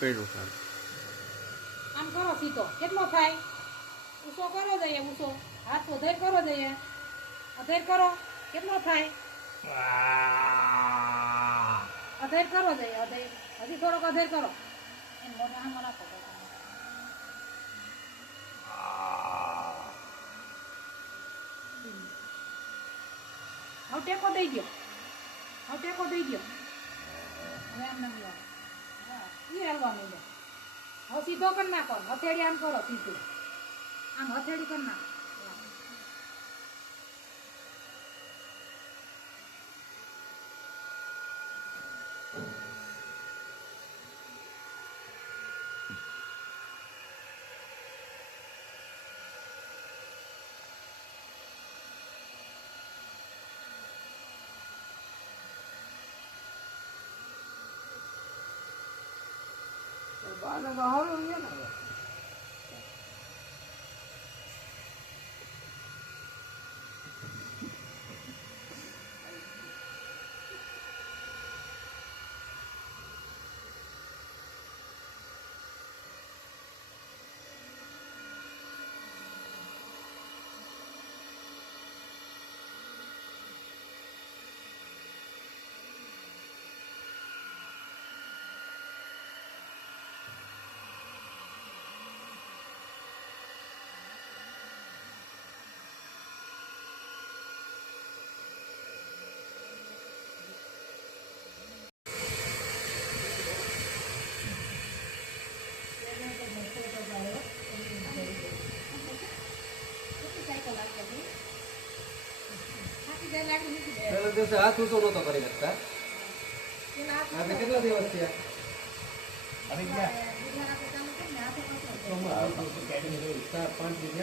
પેડું થાય આમ કરો સીધો કેટલો થાય ઊંચો કરો જઈએ ઊંચો હાથ અધેર કરો જઈએ અધેર કરો કેટલો થાય અધેર કરો જઈએ અધેર હજી થોડોક અધેર કરો એમ મોઢા આમ રાખો હવે ટેકો દઈ ગયો હવે ટેકો દઈ ગયો હવે એમ નથી હા એ હાલવા માંડ્યો હવે સીધો કરી નાખો હથેળી આમ કરો સીધું આમ હથેળી કરી નાખો બાને બહાર હોય ને હાથ ઊંચો નતો કરી શકતા કેટલા દિવસ થયા આવી ગયા 5 દિવસ